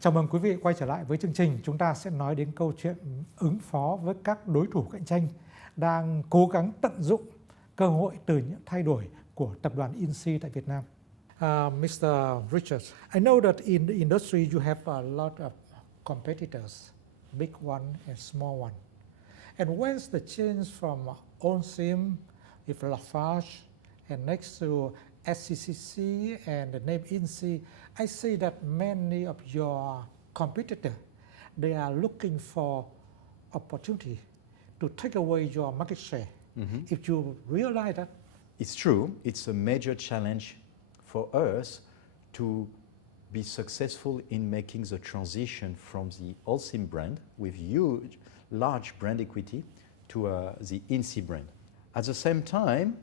Chào mừng quý vị quay trở lại với chương trình. Chúng ta sẽ nói đến câu chuyện ứng phó với các đối thủ cạnh tranh đang cố gắng tận dụng cơ hội từ những thay đổi của tập đoàn Insee tại Việt Nam. Mr. Richards, I know that in the industry you have a lot of competitors, big one and small one. And once the change from OnSIM with Lafarge and next to SCCC and the name Insee, I see that many of your competitors, they are looking for opportunity to take away your market share. If you realize that. It's true. It's a major challenge for us to be successful in making the transition from the OnSIM brand with huge, large brand equity to the Insee brand. At the same time,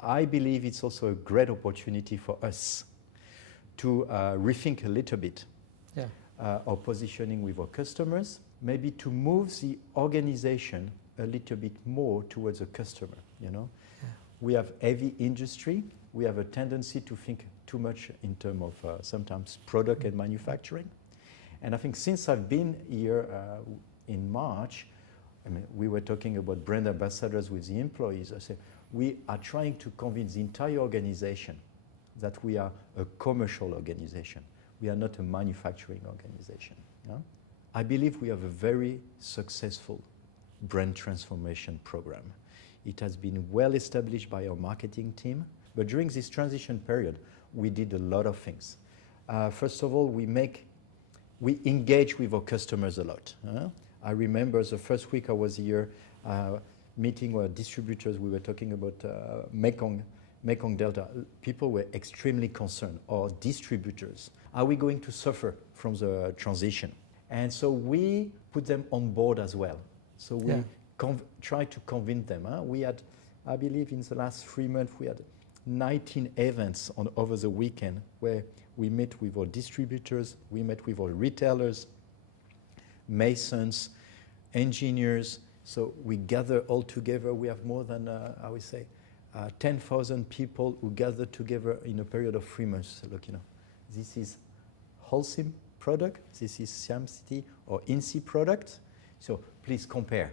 I believe it's also a great opportunity for us to rethink a little bit our positioning with our customers, maybe to move the organization a little bit more towards the customer. You know, we have heavy industry. We have a tendency to think too much in terms of sometimes product and manufacturing. And I think since I've been here in March, I mean, we were talking about brand ambassadors with the employees. I said, we are trying to convince the entire organization that we are a commercial organization. We are not a manufacturing organization. Yeah? I believe we have a very successful brand transformation program. It has been well established by our marketing team, but during this transition period, we did a lot of things. First of all, we engage with our customers a lot. I remember the first week I was here meeting our distributors. We were talking about Mekong Delta. People were extremely concerned, our distributors. Are we going to suffer from the transition? And so we put them on board as well. So we tried to convince them. We had, I believe in the last 3 months, we had 19 events over the weekend where we met with our distributors, we met with our retailers, masons, engineers. So we gather all together. We have more than, I would say, 10,000 people who gather together in a period of 3 months. So look, you know, this is OnSIM product, this is Siam City or Insee product. So please compare.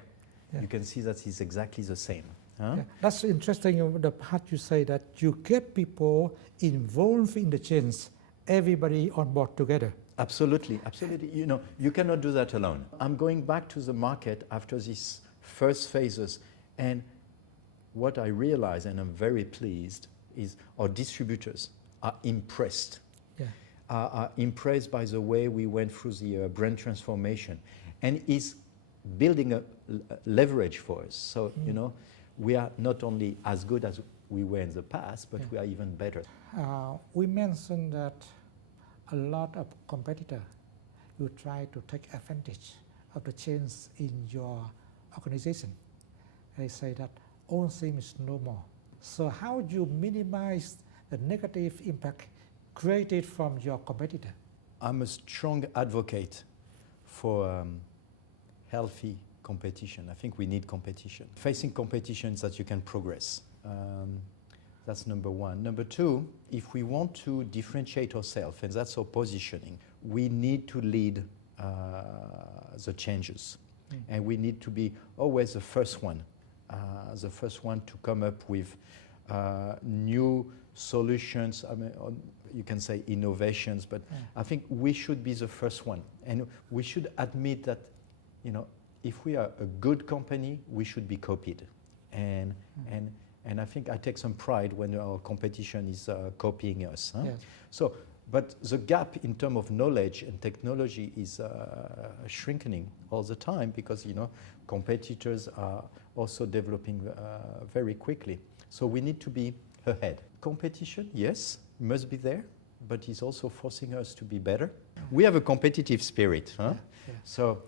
You can see that it's exactly the same. That's interesting, the part you say that you get people involved in the change, everybody on board together. Absolutely, absolutely. You know, you cannot do that alone. I'm going back to the market after these first phases, and what I realize, and I'm very pleased, is our distributors are impressed. Are impressed by the way we went through the brand transformation, and is building a leverage for us. So, you know, we are not only as good as we were in the past, but we are even better. We mentioned that a lot of competitors, you try to take advantage of the change in your organization. They say that OnSIM is no more. So how do you minimize the negative impact created from your competitor? I'm a strong advocate for healthy competition. I think we need competition. Facing competition so that you can progress. That's number one. Number two, if we want to differentiate ourselves, and that's our positioning, we need to lead the changes. And we need to be always the first one to come up with new solutions. I mean, you can say innovations, but I think we should be the first one. And we should admit that, you know, if we are a good company, we should be copied. And I think I take some pride when our competition is copying us. So, but the gap in terms of knowledge and technology is shrinking all the time because, you know, competitors are also developing very quickly. So we need to be ahead. Competition, yes, must be there, but it's also forcing us to be better. We have a competitive spirit. So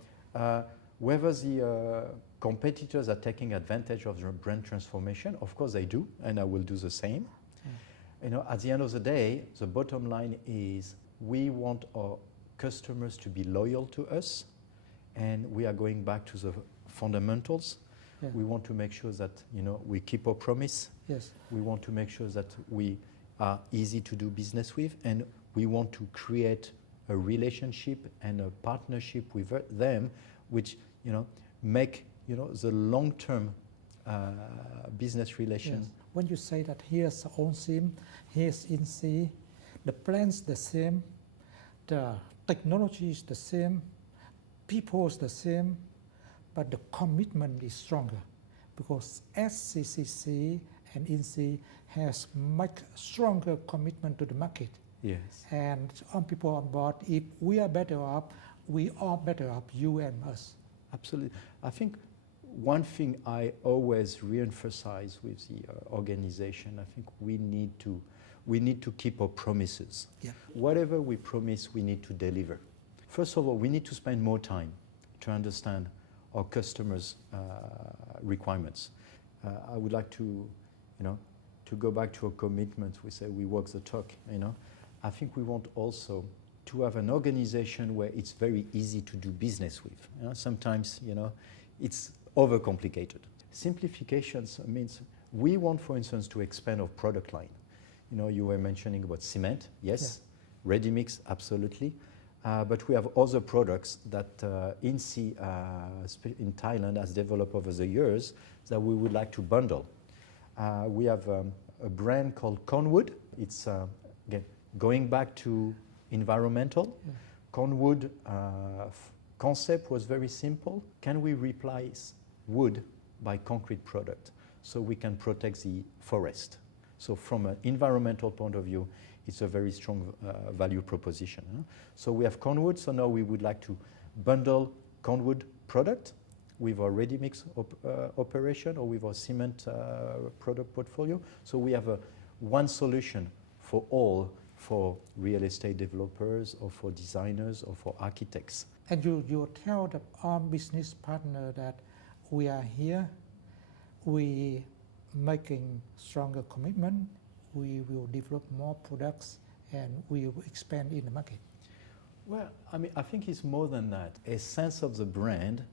whether the competitors are taking advantage of the brand transformation, of course they do, and I will do the same. You know, at the end of the day, the bottom line is we want our customers to be loyal to us, and we are going back to the fundamentals. We want to make sure that, you know, we keep our promise. We want to make sure that we are easy to do business with, and we want to create a relationship and a partnership with them, which make the long-term business relation. Yes. When you say that here's Insee, here's Insee, the plans the same, the technology is the same, people is the same, but the commitment is stronger because SCCC and Insee has much stronger commitment to the market. Yes. And on people on board, if we are better off, we are better off, you and us. Absolutely. I think one thing I always re-emphasize with the organization, I think we need to keep our promises. Yeah. Whatever we promise, we need to deliver. First of all, we need to spend more time to understand our customers' requirements. I would like to go back to a commitment. We say we walk the talk. I think we want also to have an organization where it's very easy to do business with. Sometimes, it's overcomplicated. Simplifications means we want, for instance, to expand our product line. You were mentioning about cement, yes. Yeah. Ready mix, absolutely. But we have other products that Insee in Thailand has developed over the years that we would like to bundle. We have a brand called Conwood. It's again going back to environmental. Yeah. Conwood concept was very simple. Can we replace wood by concrete product so we can protect the forest? So from an environmental point of view, it's a very strong value proposition. So we have Conwood, so now we would like to bundle Conwood product with our ready-mix operation or with our cement product portfolio. So we have one solution for all, for real estate developers or for designers or for architects. And you tell the armed business partner that we are here, we making stronger commitment, we will develop more products and we will expand in the market. Well, I think it's more than that. A sense of the brand,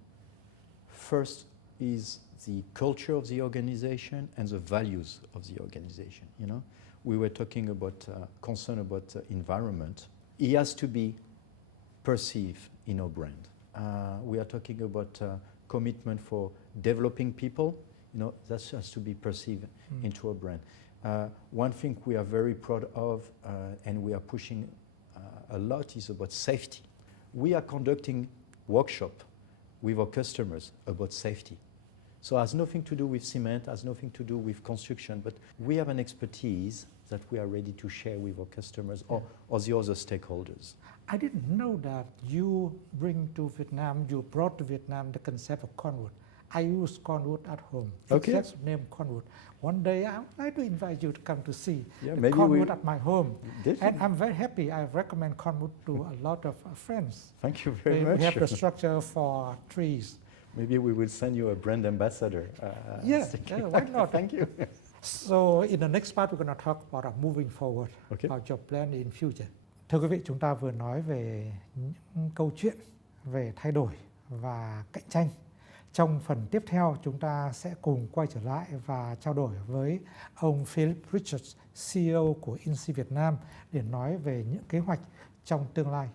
first is the culture of the organization and the values of the organization. We were talking about concern about environment. It has to be perceived in our brand. We are talking about commitment for developing people. That has to be perceived into our brand. One thing we are very proud of and we are pushing a lot is about safety. We are conducting workshops with our customers about safety. So it has nothing to do with cement, has nothing to do with construction, but we have an expertise that we are ready to share with our customers or the other stakeholders. I didn't know that you brought to Vietnam the concept of Conwood. I use Conwood at home. Okay. That's the name Conwood. One day I would like to invite you to come to see Conwood at my home. Definitely. And I'm very happy. I recommend Conwood to a lot of friends. Thank you very much. We have the structure for trees. Maybe we will send you a brand ambassador. Why not? Thank you. So in the next part, we're going to talk about moving forward, about your plan in future. Thưa quý vị, chúng ta vừa nói về những câu chuyện về thay đổi và cạnh tranh. Trong phần tiếp theo, chúng ta sẽ cùng quay trở lại và trao đổi với ông Philippe Richards, CEO của Insee Việt Nam để nói về những kế hoạch trong tương lai.